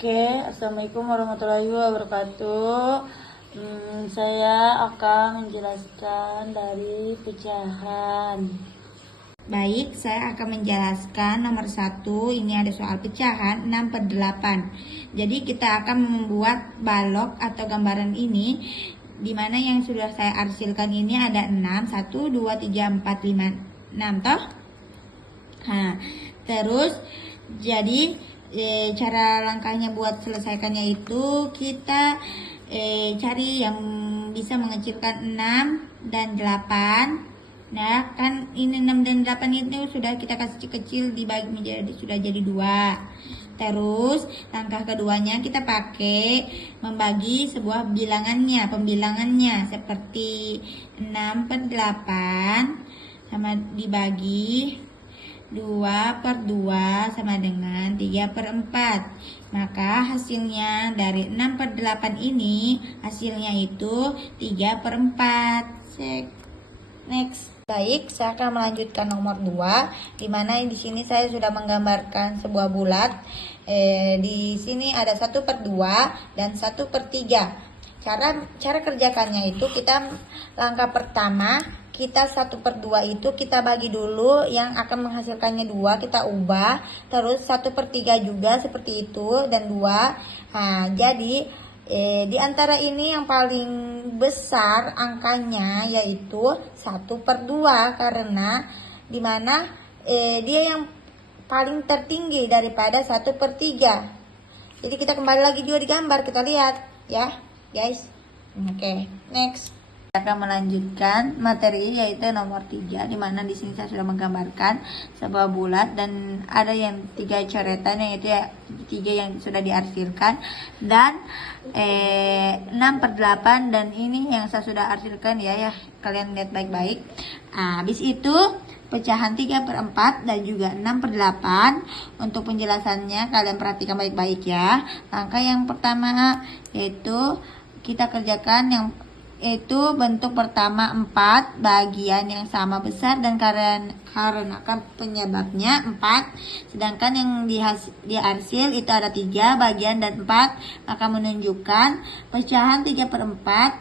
Oke, Assalamualaikum warahmatullahi wabarakatuh. Saya akan menjelaskan dari pecahan. Baik, saya akan menjelaskan nomor 1. Ini ada soal pecahan 6/8. Jadi kita akan membuat balok atau gambaran ini, dimana yang sudah saya arsilkan ini ada 6, 1, 2, 3, 4, 5, 6 toh. Nah, terus jadi cara langkahnya buat selesaikannya itu kita cari yang bisa mengecilkan 6 dan 8. Nah, kan ini 6 dan 8 itu sudah kita kasih kecil dibagi menjadi sudah jadi 2. Terus langkah keduanya kita pakai membagi sebuah pembilangannya seperti 6/8 sama dibagi 2/2 sama dengan 3/4. Maka hasilnya dari 6/8 ini hasilnya itu 3/4. Next. Baik, saya akan melanjutkan nomor 2, di mana di sini saya sudah menggambarkan sebuah bulat. Di sini ada 1/2 dan 1/3. Cara kerjakannya itu kita langkah pertama kita 1/2 itu kita bagi dulu, yang akan menghasilkannya 2 kita ubah, terus 1/3 juga seperti itu dan 2. Nah, jadi di antara ini yang paling besar angkanya yaitu 1/2 karena dimana dia yang paling tertinggi daripada 1/3. Jadi kita kembali lagi juga di gambar, kita lihat ya guys. Oke, next. Kita akan melanjutkan materi yaitu nomor 3, dimana di sini saya sudah menggambarkan sebuah bulat dan ada yang 3 coretan, yaitu 3 yang sudah diarsilkan dan 6/8, dan ini yang saya sudah arsilkan ya kalian lihat baik-baik. Habis itu pecahan 3/4 dan juga 6/8. Untuk penjelasannya kalian perhatikan baik-baik ya. Langkah yang pertama yaitu kita kerjakan yang itu bentuk pertama 4 bagian yang sama besar, dan karena penyebabnya 4, sedangkan yang diarsil itu ada 3 bagian dan 4, maka menunjukkan pecahan 3/4.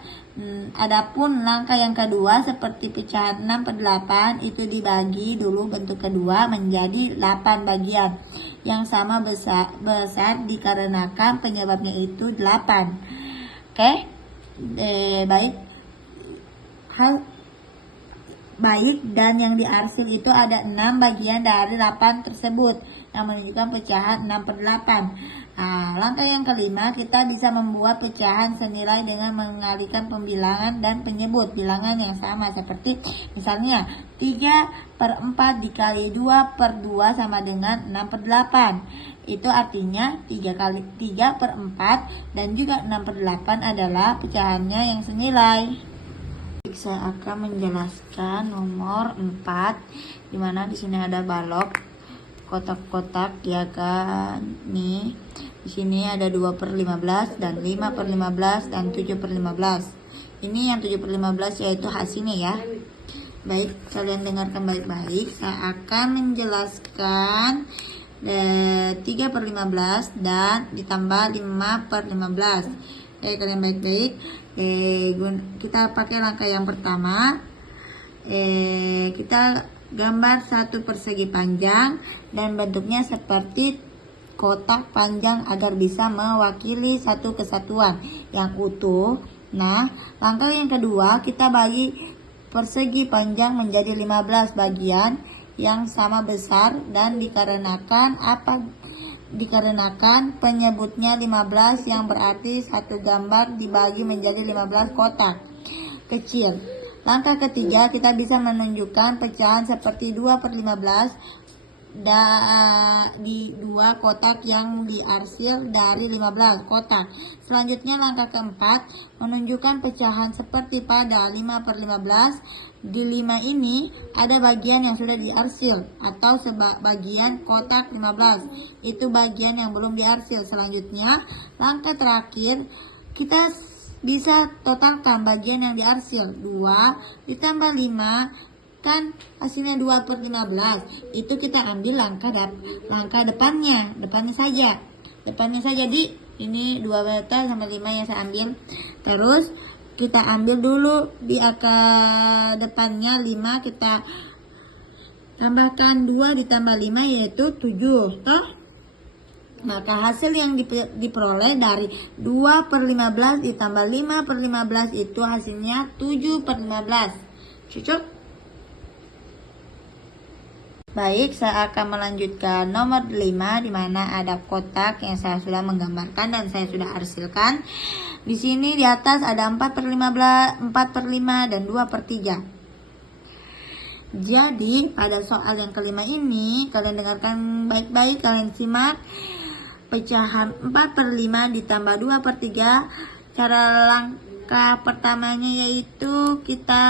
Adapun langkah yang kedua seperti pecahan 6/8 itu dibagi dulu bentuk kedua menjadi 8 bagian yang sama besar dikarenakan penyebabnya itu 8. Oke. Baik, dan yang diarsil itu ada 6 bagian dari 8 tersebut yang menunjukkan pecahan 6/8. Langkah yang kelima kita bisa membuat pecahan senilai dengan mengalihkan pembilangan dan penyebut bilangan yang sama, seperti misalnya 3/4 dikali 2/2 sama dengan 6/8. Itu artinya 3/4 dan juga 6/8 adalah pecahannya yang senilai. Saya akan menjelaskan nomor 4, dimana di sini ada balok kotak-kotak ya kan. Nih di sini ada 2/15 dan 5/15 dan 7/15. Ini yang 7/15 yaitu hasilnya ya. Baik, kalian dengarkan baik-baik. Saya akan menjelaskan 3/15 dan ditambah 5/15. Kalian baik-baik. Kita pakai langkah yang pertama. Kita gambar satu persegi panjang dan bentuknya seperti kotak panjang agar bisa mewakili satu kesatuan yang utuh. Nah, langkah yang kedua kita bagi persegi panjang menjadi 15 bagian yang sama besar, dan dikarenakan penyebutnya 15 yang berarti satu gambar dibagi menjadi 15 kotak kecil. Langkah ketiga kita bisa menunjukkan pecahan seperti 2/15 di 2 kotak yang diarsil dari 15 kotak. Selanjutnya langkah keempat menunjukkan pecahan seperti pada 5/15. Di 5 ini ada bagian yang sudah diarsil atau sebagian kotak 15. Itu bagian yang belum diarsil. Selanjutnya langkah terakhir kita bisa totalkan bagian yang diarsil. 2 ditambah 5 kan hasilnya 2/15. Itu kita ambil langkah depannya saja. depannya saja. Jadi ini 2 meter sama 5 yang saya ambil. Terus kita ambil dulu di akar depannya 5, kita tambahkan 2 ditambah 5 yaitu 7 toh. Maka hasil yang diperoleh dari 2/15 ditambah 5/15 itu hasilnya 7/15. Cocok? Baik, saya akan melanjutkan nomor 5 di mana ada kotak yang saya sudah menggambarkan dan saya sudah arsilkan. Di sini di atas ada 4/15, 4/5 dan 2/3. Jadi pada soal yang kelima ini kalian dengarkan baik-baik, kalian simak. Pecahan 4/5 ditambah 2/3. Cara langkah pertamanya yaitu kita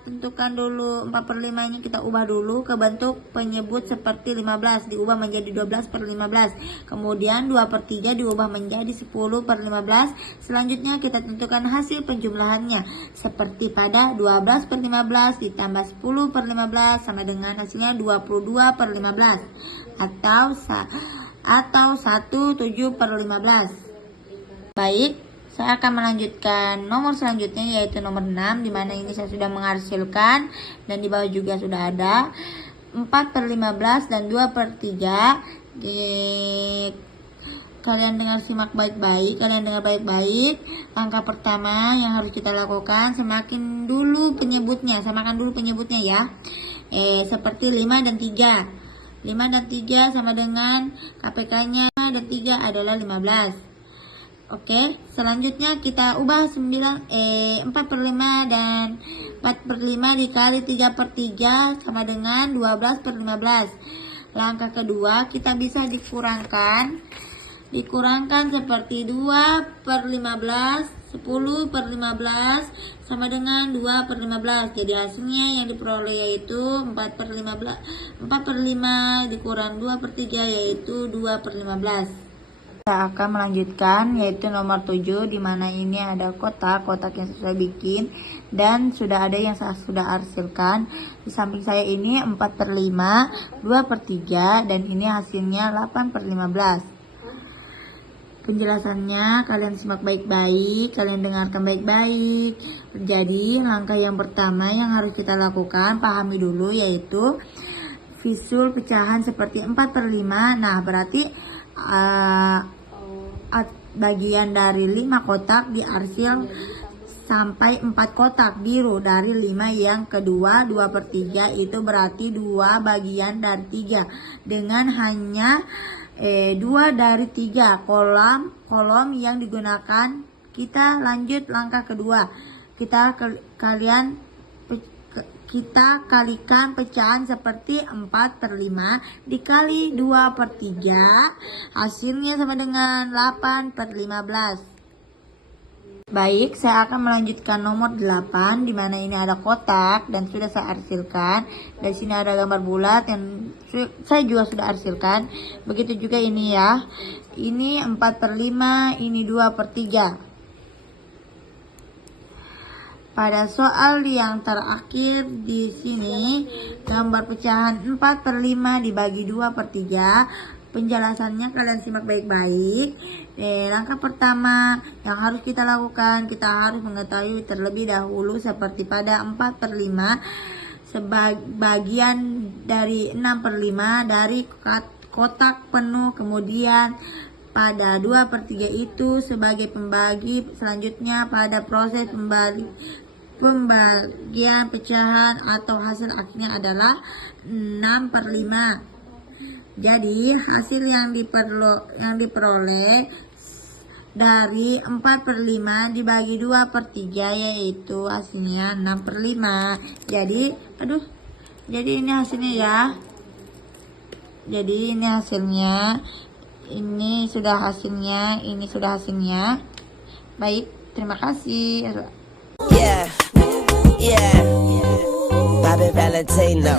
tentukan dulu 4/5 ini kita ubah dulu ke bentuk penyebut seperti 15, diubah menjadi 12/15. Kemudian 2/3 diubah menjadi 10/15. Selanjutnya kita tentukan hasil penjumlahannya seperti pada 12/15 ditambah 10/15 sama dengan hasilnya 22/15 atau 17/15. Baik, saya akan melanjutkan nomor selanjutnya yaitu nomor 6 di mana ini saya sudah menghasilkan dan di bawah juga sudah ada 4/15 dan 2/3. Kalian simak baik-baik, kalian dengar baik-baik. Langkah pertama yang harus kita lakukan, samakan dulu penyebutnya ya. Seperti 5 dan 3. 5 dan 3 sama dengan KPK-nya, dan 3 adalah 15. Oke, selanjutnya kita ubah 4/5 dan 4/5 dikali 3/3 sama dengan 12/15. Langkah kedua kita bisa dikurangkan seperti 2/15, 10/15 sama dengan 2/15. Jadi hasilnya yang diperoleh yaitu 4/5 dikurang 2/3 yaitu 2/15. Kita akan melanjutkan yaitu nomor 7 di mana ini ada kotak yang saya sudah bikin dan sudah ada yang saya sudah arsilkan. Di samping saya ini 4/5, 2/3 dan ini hasilnya 8/15. Penjelasannya kalian simak baik-baik, kalian dengarkan baik-baik. Jadi langkah yang pertama yang harus kita lakukan, pahami dulu yaitu visual pecahan seperti 4/5. Nah berarti bagian dari 5 kotak diarsil sampai 4 kotak biru dari 5 yang kedua 2/3 itu berarti 2 bagian dari 3 dengan hanya 2 dari 3 kolom yang digunakan. Kita lanjut langkah kedua, kita kalikan pecahan seperti 4/5 dikali 2/3 hasilnya sama dengan 8/15. Baik, saya akan melanjutkan nomor 8 di mana ini ada kotak dan sudah saya arsilkan. Di sini ada gambar bulat yang saya juga sudah arsilkan. Begitu juga ini ya. Ini 4/5, ini 2/3. Pada soal yang terakhir di sini, gambar pecahan 4/5 dibagi 2/3. Penjelasannya kalian simak baik-baik. Langkah pertama yang harus kita lakukan, kita harus mengetahui terlebih dahulu seperti pada 4/5 sebagian dari 6/5 dari kotak penuh, kemudian pada 2/3 itu sebagai pembagi. Selanjutnya pada proses pembagian pecahan atau hasil akhirnya adalah 6/5. Jadi hasil yang diperoleh dari 4/5 dibagi 2/3 yaitu hasilnya 6/5. Jadi ini hasilnya ya. Jadi ini hasilnya. Ini sudah hasilnya. Baik, terima kasih. Yeah, Bobby Valentino.